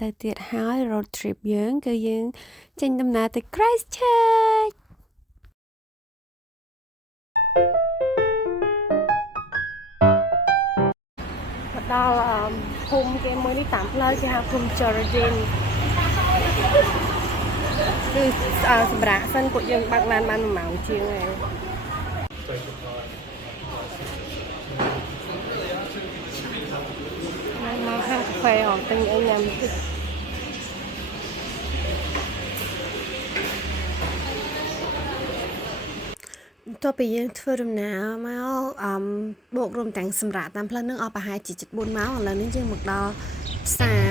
ទៅទៀតហើយ road trip យើងគឺយើងចេញដំណើរទៅ Christchurch មកដល់ភូមិគេមួយនេះតាមផ្លូវគេហៅភូមិ Jordan គឺសម្រាប់សិនពួកយើងបើកឡានបាន1ម៉ោងជាងហើយមកហាងកាហ្វេអត់ទិញអីញ៉ាំតិចតើពេលយើងធ្វើដំណើរមកបូករួមទាំងសម្រាប់តាមផ្លូវនឹងអស់ប្រហែលជា4ម៉ោងឥឡូវនេះយើងមកដល់ផ្សារ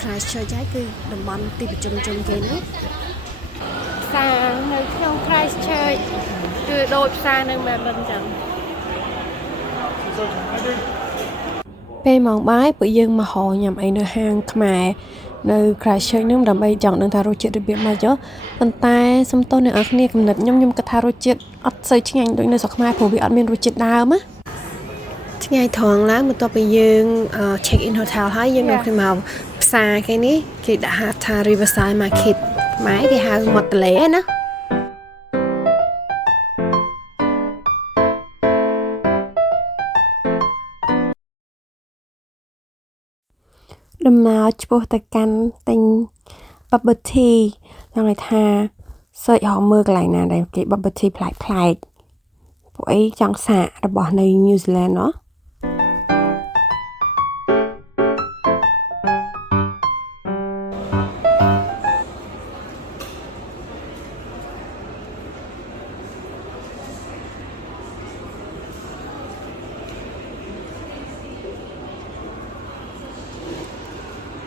Christchurch ហើយគឺតំបន់ទីប្រជុំជនគេហ្នឹងផ្សារនៅក្នុង Christchurch គឺដូចផ្សារនៅ Melbourne ចឹងពេលម៉ោងបាយពួកយើងមកហៅញ៉ាំអីនៅហាងខ្មែរនៅ Christchurch នឹងដើម្បីចង់ដឹងថារសជាតិរបៀបម៉េចប៉ុន្តែសុំទោសអ្នកនរគ្នាកំណត់ខ្ញុំគិតថារសជាតិអត់សូវឆ្ងាញ់ដូចនៅស្រុកខ្មែរព្រោះវាអត់មានរសជាតិដើមណាថ្ងៃត្រង់ឡើងបន្ទាប់ពីយើង check in hotel ហើយយើងនៅក្នុងមកផ្សារគេនេះគេដាក់ហៅថា Riverside Market ម៉ែគេហៅមាត់ទន្លេណាដំណើរឆ្ពោះទៅកាន់ទិញ bubble tea ចង់ឲ្យថា search រកមើលកន្លែងណាដែលគេ bubble tea ប្លែកពួកអីចង់សាករបស់នៅ New Zealand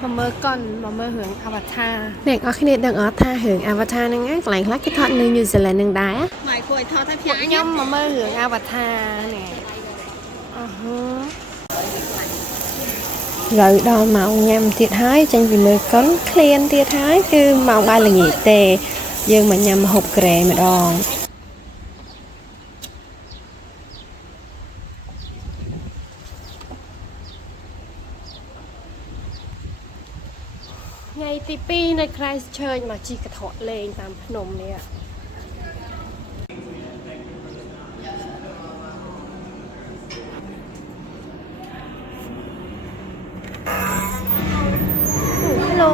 មកមើលកុនមកមើលរឿង Avatar អ្នកនរគ្នាដឹងអត់ថារឿង Avatar ហ្នឹងកន្លែងខ្លះគេថតនៅ New Zealand នឹងដែរម៉ែគួរឲ្យថតតែផ្សាយខ្ញុំមកមើលរឿង Avatar នេះឡើយដល់ម៉ោងញ៉ាំទៀតហើយចេញពីមើលកុនឃ្លានទៀតហើយគឺម៉ោងបាយល្ងាចទេយើងមកញ៉ាំម្ហូបក្រែម្ដងថ្ងៃទី2នៅ Christchurch មកជិះកន្ត្រកលេងតាមភ្នំនេះHello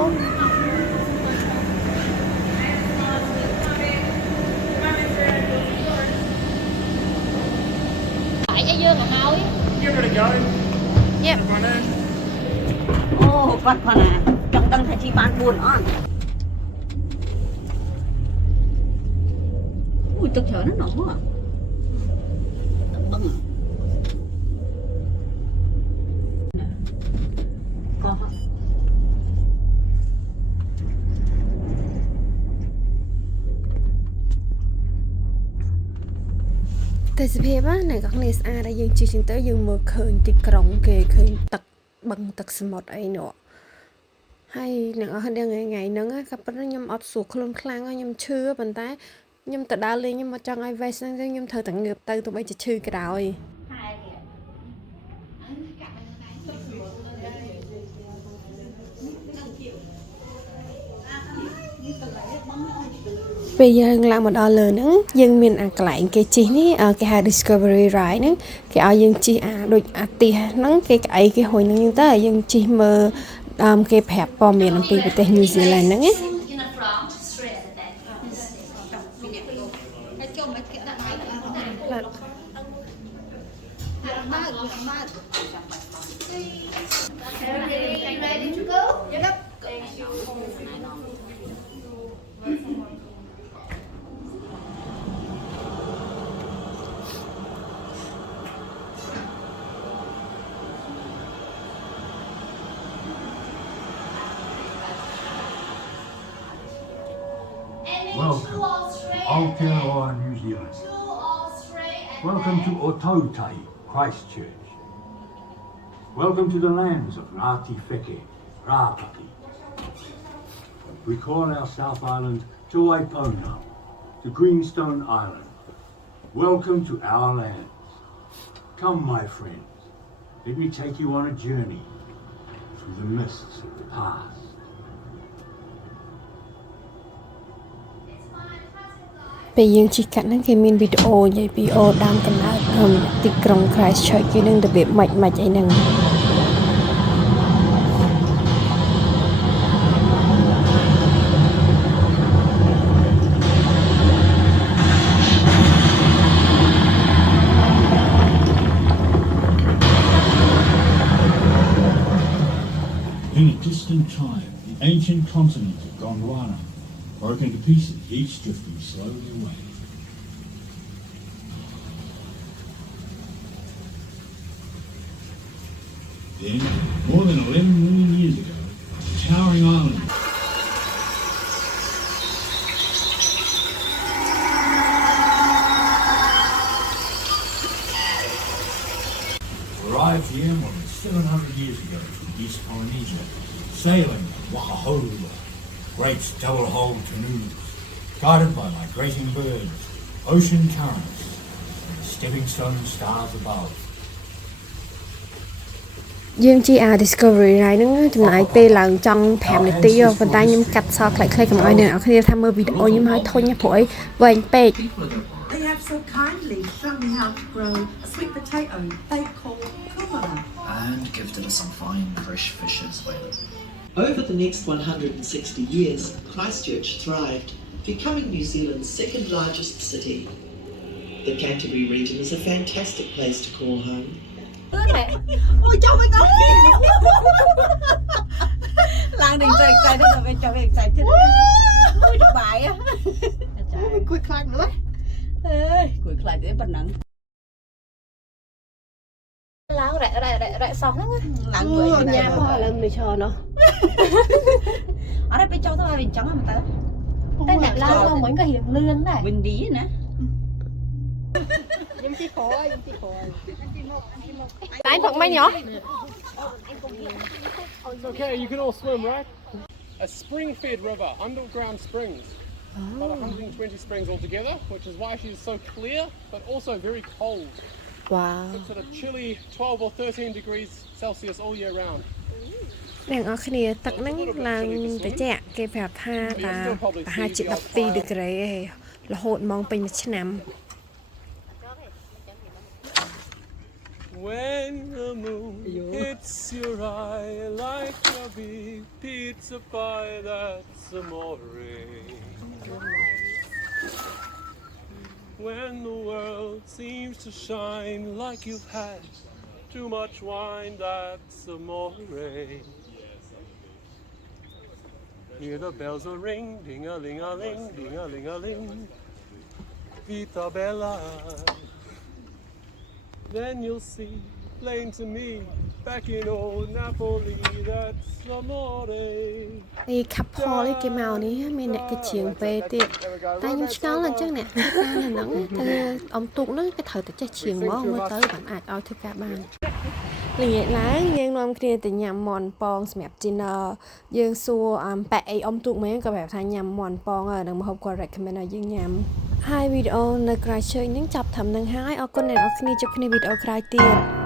ឲ្យយើងមកហើយ Give it a go Yep អូគាត់ផងណាចង់ដឹងថាជីបាន4អត់អូទឹកច្រើនណាស់មកទឹកបឹងកោះតែសភាពណាអ្នកនរស្អាតហើយយើងជិះជាងទៅយើងមើលឃើញទីក្រុងគេឃើញទឹកបឹងទឹកសមុទ្រអីនោះហើយអ្នកអស់ហ្នឹងថ្ងៃហ្នឹងក៏ប៉ុន្តែខ្ញុំអត់ស្រួលខ្លួនខ្លាំងខ្ញុំឈឺប៉ុន្តែខ្ញុំទៅដើរលេងខ្ញុំមកចង់ឲ្យ vest ហ្នឹងខ្ញុំត្រូវតែងើបទៅទោះបីជាឈឺក្រោយពេលយើងឡើងមកដល់លើហ្នឹងយើងមានអាកន្លែងគេជិះនេះគេហៅ Discovery Ride ហ្នឹងគេឲ្យយើងជិះដូចអាទិសហ្នឹងគេក្អីគេហួយហ្នឹងទៅឲ្យយើងជិះមើលគេប្រាប់ព័ត៌មានអំពីប្រទេស New Zealand ហ្នឹងណាWelcome, Aotearoa, New Zealand. Welcome to Otoutai, Christchurch. Welcome to the lands of Ngāti Wheke, Rāpaki. We call our South Island Te Waipuna, the Greenstone Island. Welcome to our lands. Come, my friends, let me take you on a journey through the mists of the past. ពេលយើងជិះកាត់ហ្នឹងគេមានវីដេអូនិយាយពីអូដើមកំណើតទីក្រុង Christchurch គេនឹងរបៀបម៉េចអីហ្នឹង In a distant time, the ancient continent of Gondwana broke into pieces, each drifting slowly away. Then, more than 11 million years ago, a towering island arrived here more than 700 years ago from East Polynesia, sailing Wakahoula, great double-hulled canoes, guided by migrating birds, ocean currents, and the stepping stone stars above. យើងជា Discovery ហ្នឹងចំណាយពេលឡើងចង់5នាទីប៉ុន្តែខ្ញុំកាត់សល់ខ្លីៗកុំឲ្យអ្នកនរគ្នាថាមើលវីដេអូខ្ញុំឲ្យធុញព្រោះអីវែងពេក They have so kindly shown me how to grow a sweet potato they call kumara. And gifted us some fine fresh fish as well. Over the next 160 years, Christchurch thrived, becoming New Zealand's second largest city. The Canterbury region is a fantastic place to call home. Ôi cháu ơi cháu Lan đi chạy chạy đi rồi cháu đi chạy chết ôi được bài á ôi cùi khăn nữa ê cùi khăn để bật nắng lao rẹ sóng á lặng người nhà hoa là mày chờ nó ở đây bên trong thôi bên trong mà tớ đây nè lao không muốn cái hiểm lươn này bên đi nè Anh phận mấy nhỏ It's okay, you can all swim, right? A spring-fed river, underground springs. About 120 springs altogether, which is why she's so clear, but also very cold. Wow It's at a chilly 12 or 13 degrees Celsius all year round. អ្នកនរគ្នាទឹកហ្នឹងឡើងត្រជាក់គេប្រាប់ថាតាប្រហែលជា12ដឺក្រេឯងរហូតមកពេញមួយឆ្នាំ When the moon hits your eye like a big pizza pie, that's amore. When the world seems to shine like you've had too much wine, that's amore. Hear the bells a ring, ding-a-ling-a-ling, ding-a-ling-a-ling, Vita Bella. Then you'll see, plain to me, back in old Napoli, that's amore. ឯ couple គេមកនេះមានអ្នកគេជាងពេលទៀតតែខ្ញុំឆ្ងល់អញ្ចឹងអ្នកធ្វើការហ្នឹងទៅអមទូកហ្នឹងគេត្រូវតែចេះជាងមកមើលទៅបានអាចឲ្យធ្វើការបានល្ងាចឡើងយើងនាំគ្នាទៅញ៉ាំមាន់ប៉ងសម្រាប់ dinner យើងសួរប៉ែអីអមទូកមែនក៏ប្រាប់ថាញ៉ាំមាន់ប៉ងនឹងម្ហូបគាត់ recommend ឲ្យយើងញ៉ាំហើយវីដេអូនៅ Christchurch ហ្នឹងចាប់ត្រឹមហ្នឹងហើយអរគុណអ្នកនរគ្នាជួបគ្នាវីដេអូក្រោយទៀត